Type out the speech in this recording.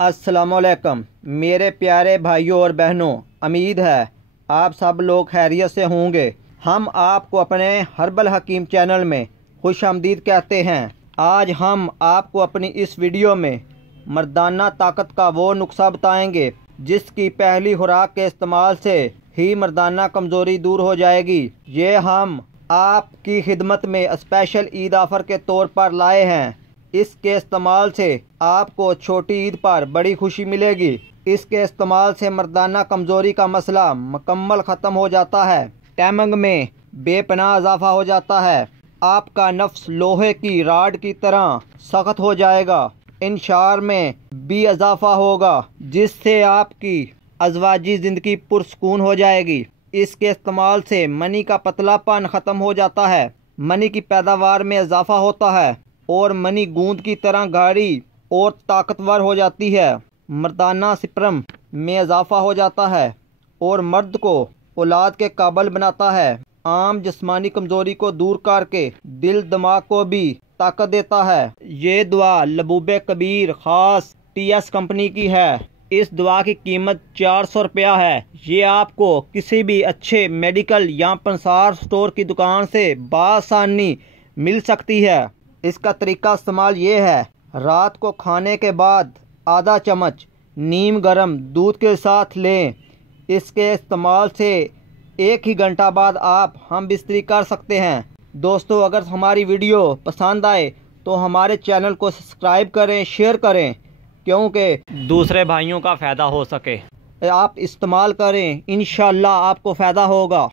अस्सलामुअलैकुम मेरे प्यारे भाइयों और बहनों, उम्मीद है आप सब लोग खैरियत से होंगे। हम आपको अपने हर्बल हकीम चैनल में खुशामदीद कहते हैं। आज हम आपको अपनी इस वीडियो में मर्दाना ताकत का वो नुस्खा बताएंगे जिसकी पहली खुराक के इस्तेमाल से ही मर्दाना कमज़ोरी दूर हो जाएगी। ये हम आपकी खिदमत में स्पेशल ईद ऑफ़र के तौर पर लाए हैं। इसके इस्तेमाल से आपको छोटी ईद पर बड़ी खुशी मिलेगी। इसके इस्तेमाल से मर्दाना कमज़ोरी का मसला मुकम्मल ख़त्म हो जाता है। टैमंग में बेपनाह इजाफा हो जाता है। आपका नफ्स लोहे की राड की तरह सख्त हो जाएगा। इंशार में भी इजाफा होगा जिससे आपकी अज़वाजी ज़िंदगी पुरसकून हो जाएगी। इसके इस्तेमाल से मनी का पतलापन ख़त्म हो जाता है। मनी की पैदावार में इजाफा होता है और मनी गूंद की तरह गाढ़ी और ताकतवर हो जाती है। मर्दाना स्पर्म में इजाफा हो जाता है और मर्द को औलाद के काबिल बनाता है। आम जिस्मानी कमज़ोरी को दूर करके दिल दिमाग को भी ताकत देता है। ये दुआ लबूबे कबीर ख़ास TS कंपनी की है। इस दुआ की कीमत 400 रुपया है। ये आपको किसी भी अच्छे मेडिकल या पंसार स्टोर की दुकान से बआसानी मिल सकती है। इसका तरीका इस्तेमाल ये है, रात को खाने के बाद आधा चम्मच नीम गर्म दूध के साथ लें। इसके इस्तेमाल से 1 ही घंटा बाद आप हम बिस्तरी कर सकते हैं। दोस्तों, अगर हमारी वीडियो पसंद आए तो हमारे चैनल को सब्सक्राइब करें, शेयर करें, क्योंकि दूसरे भाइयों का फ़ायदा हो सके। आप इस्तेमाल करें, इंशाअल्लाह आपको फ़ायदा होगा।